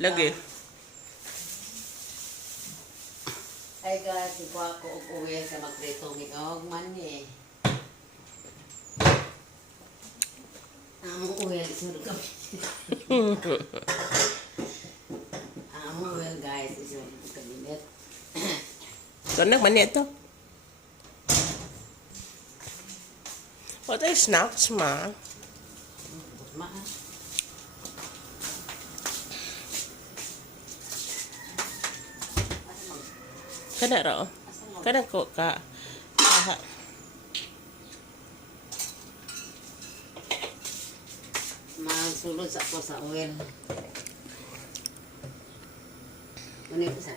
Lagi. Ay guys, ikuha ko uwi sa magprito ng mani. Amo uwi, isunod kami. Amo uwi guys, isunod kabinet. Kanak man ito. What are snacks, ma? Maan. Kana raw. Kana ko ka. Aha. Magsulod sa ako sa oil. Ano yung isa?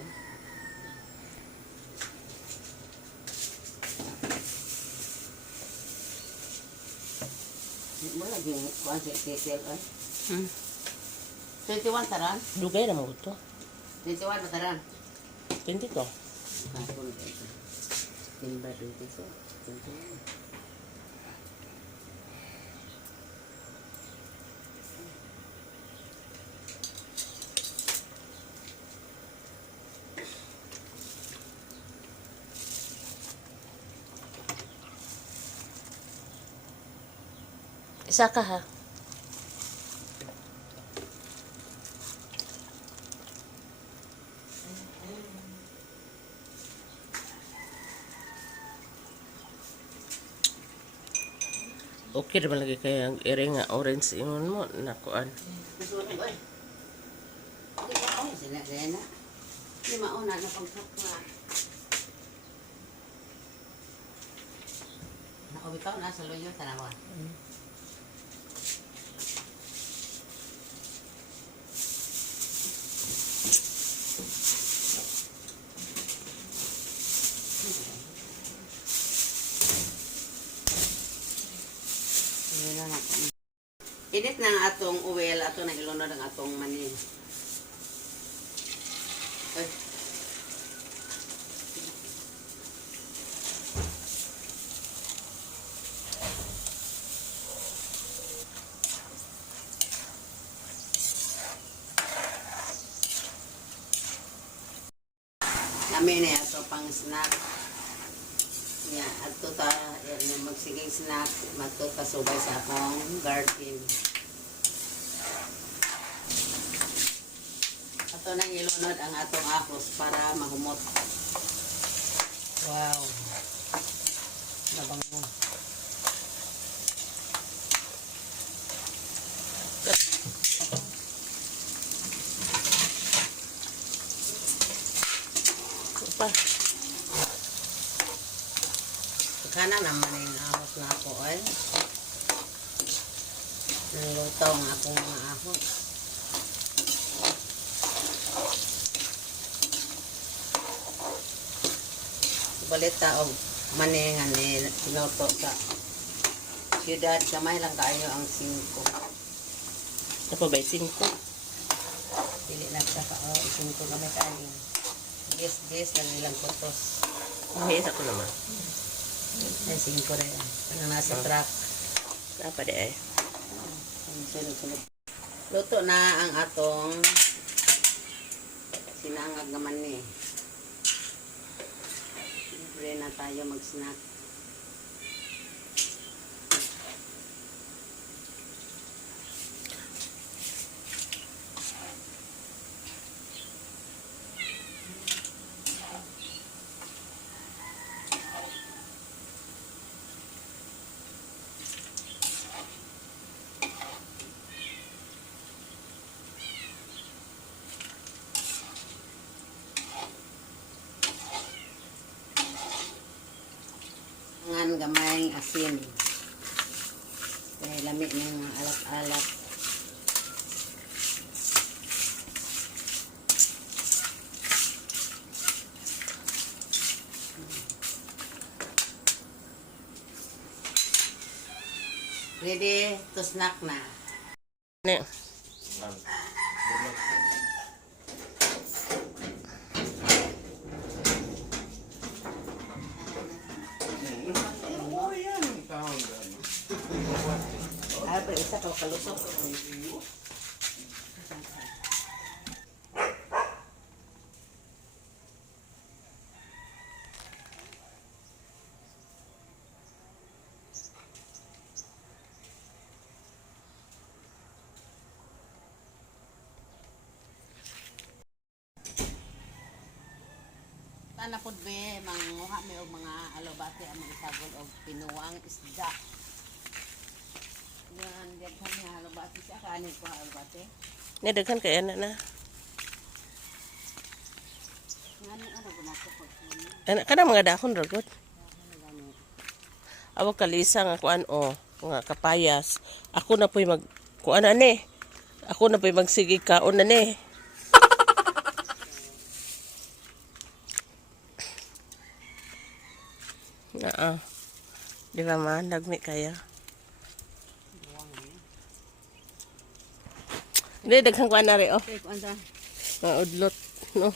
Mo lagi kuan sa titil ay. 21 taran? Dugay na mo ito. 21 taran. 20 to. Kapon ito. Timba dito so. Isa ka ha. Okay naman lagi kaya ang ering nga orange ingon mo nakuan. Nasunog ay. Hindi ka ako sila Lena. Hindi mauna na pagkakwa. Nakabitaw na sa loyo tanawa. Init na ang atong uwel, ato na ilunod ang atong mani. Ay. Kami na ato pang snack. Yeah, ato ta yan magsiging snack, mato ta subay sa akong garden. Ato nang ilunod ang atong ahos para mahumot. Wow. Nabango. Pa. Kana naman yung ahos na ako ay. Nangluto ang akong mga ahos. Balita o maningan ni pinuto sa siyudad. Kamay lang kayo ang 5. Apa ba 5? Dili lang sa ka. 5 kami kanin. Yes, lang ilang putos. May isa ko naman. Ay, 5 rin. Ano nasa truck. Apa de ay? Sunod-sunod. Luto na ang atong sinangag naman ni. Libre na tayo mag-snack. Ngan gamay asin. Kaya lamig ng alat-alat. Ready to snack na. Ne. Ay, pero isa ka kalusok. ana pod be manguha mi og mga alobate among isagol og pinuwang isda. Yan, daghan nga alobate siya kanin ko alobate. Daghan kay ana na. Ngani ano gunako pag Kana mga dahon ragot. gani. Awag kalisa nga kuan o nga kapayas. Ako na po'y mag kuan ani. Ako na po'y magsige kaon ani. Naa. Di ba man dagmi kaya? Hindi daghang kuan na rin oh. Okay, kuan ta. Mga udlot no.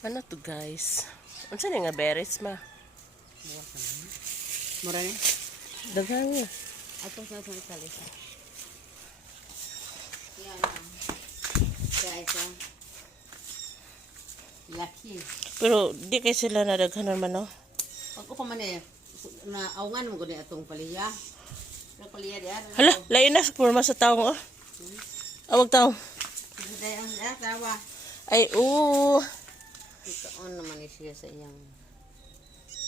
Ano to guys? Unsa ni nga berries ma? Mura ni. Daghang nga. Ato sa salisa. Yan. Kaya ito. Laki. Pero di kay sila na daghan man no. Pag upa man eh, na awngan mo gani atong paliya. Pero paliya diyan. Hala, lain na sa porma sa taong oh. Awag taong. Dayon tawa. Ay, oo. Ikaon naman ni siya sa iyang.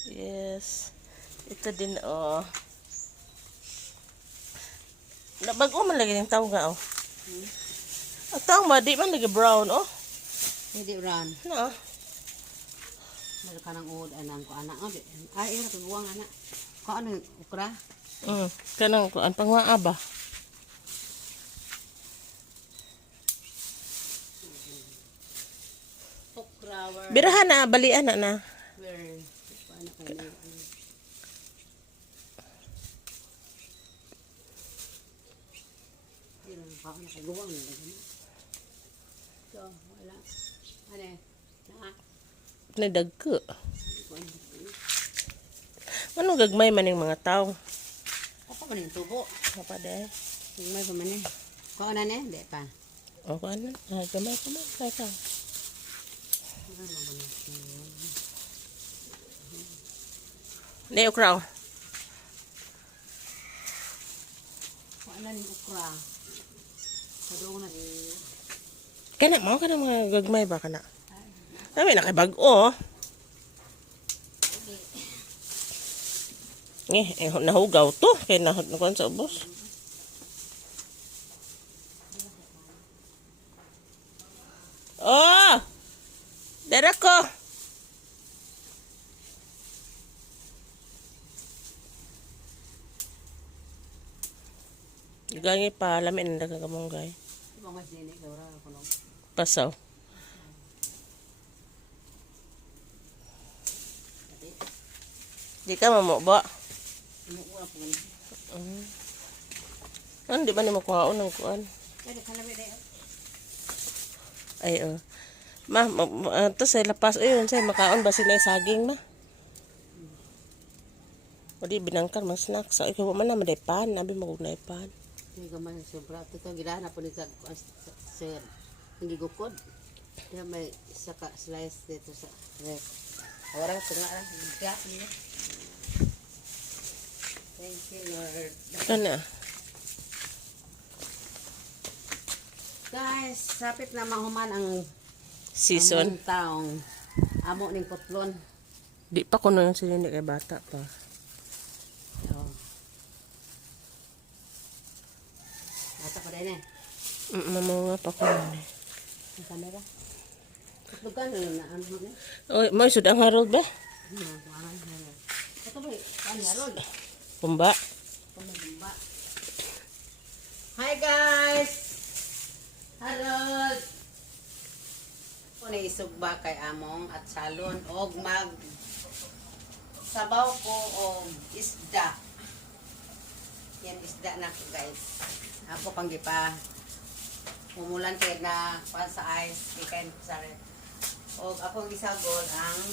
Yes. Ito din oh. Nabago man lagi ng taong nga oh. Ang taong ba, di man lagi brown oh. Hindi ran. No. Meron ka ng uod anang ko anak. Ay, ina pagbuwang anak. Ko ano ukra? Kanang kuan pangwaa ba? Okra where Birahan na, balian na. where paano kayo na Pero pa na kagawang na gani. So, wala. Ano? Na Nadagko. Anong gagmay man yung mga tao? Apa man yung tubo? Apa day? Yung may pa man eh. Ko na ne? Di pa. O kuan na. Ay, gamay. Kaya ka. Hindi, ukraw. Ko na ni ukra. Kadong na ni. Kana mo ka na mga gagmay ba kana? Dami na kay bag-o. Nahugaw to. Kaya nakuan sa ubos. Oh! Dara ko! Gangi pa, lamin na nagkakamong gay. Di ba mas dinig ora ko no. Pasaw. Di ka mamuba. Umuura po gani. Ano, di ba ni makuhaon ng kuan? Kaya kalabi dayo. Ay, to sa lapas, ayun, sa makaon ba sila saging ma? O di, binangkan, mga snacks. Sa ikaw man na, madaypan, nabi magugnay pan. Kaya gaman sobra. Ito gidana po ni sa sir. Hindi gukod. Kaya may saka slice dito sa ref. Orang tengah lah. Biak ni. Thank you Lord. Ano? Guys, sapit na mahuman ang Season. among taong amo ning putlon. Di pa kuno yung sila kay bata pa. So, bata pa rin eh. Mamunga pa kuno ni. Ang kamera. Lugan na ano ni? Oy, mo sud ang Harold ba? Ito ba? Ano Harold? Pumba. Pumba. Hi guys! Harold! Kung naisugba kay among at salon og mag sabaw ko og isda. Yan isda na ko guys. Ako pang gipa umulan kay na pan sa ice ikan sorry. Og akong gisagol ang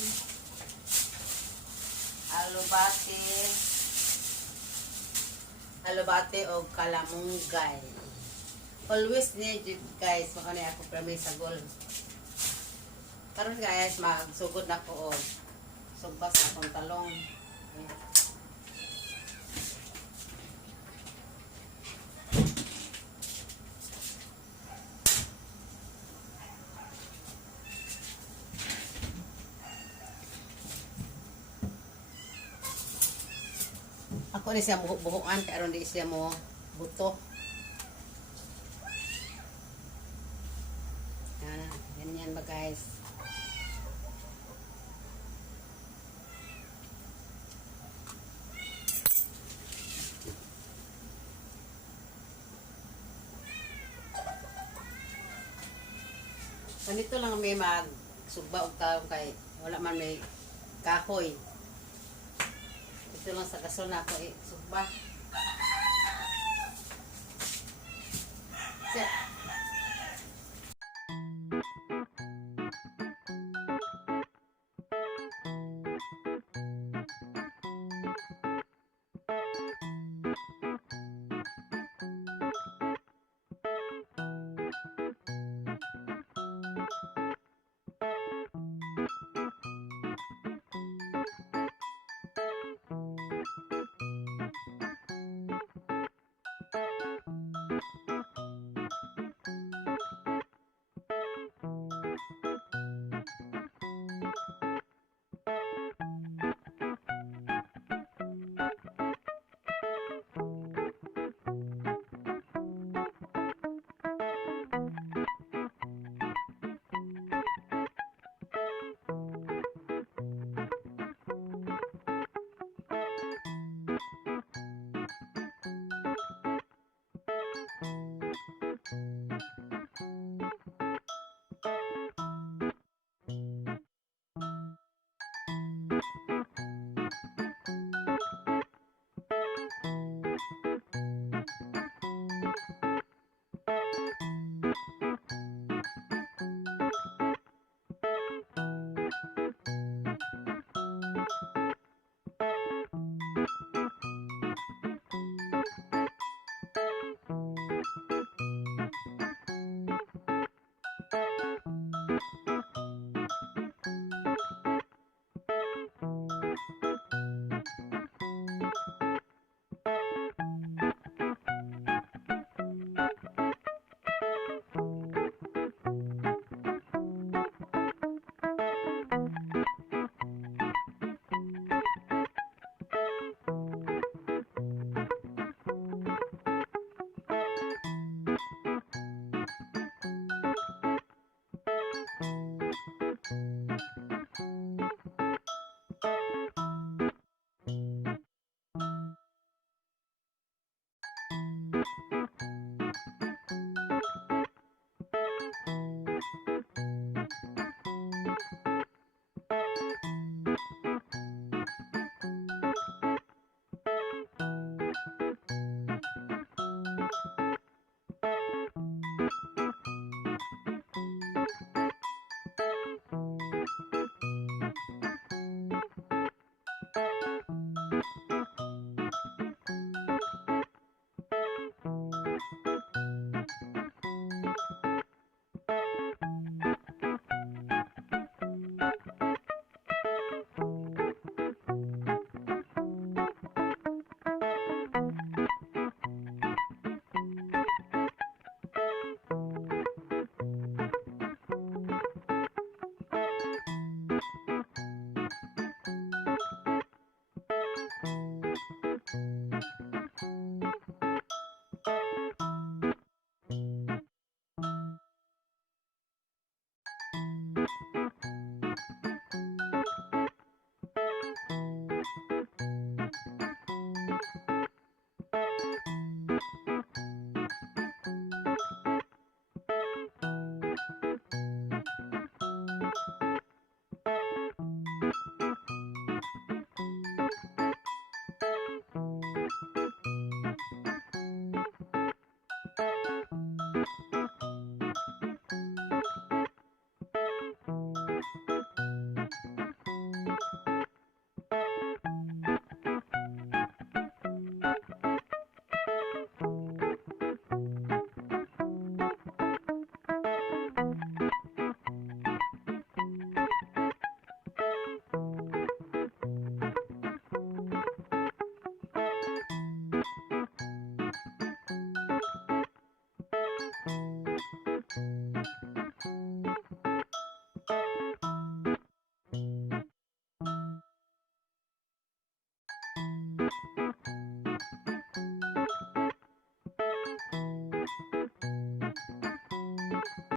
alubate og kalamunggay. Always need guys, mao ni ako promise sagol. Karon guys, magsugod na ko og sugbas akong talong. Ako ni siya buhukan kaya aron di siya mo buto. Ganyan ba guys? Ganito lang may magsugba og taong kay wala man may kahoy. Ito lang sa gasol na ako sugba. Set.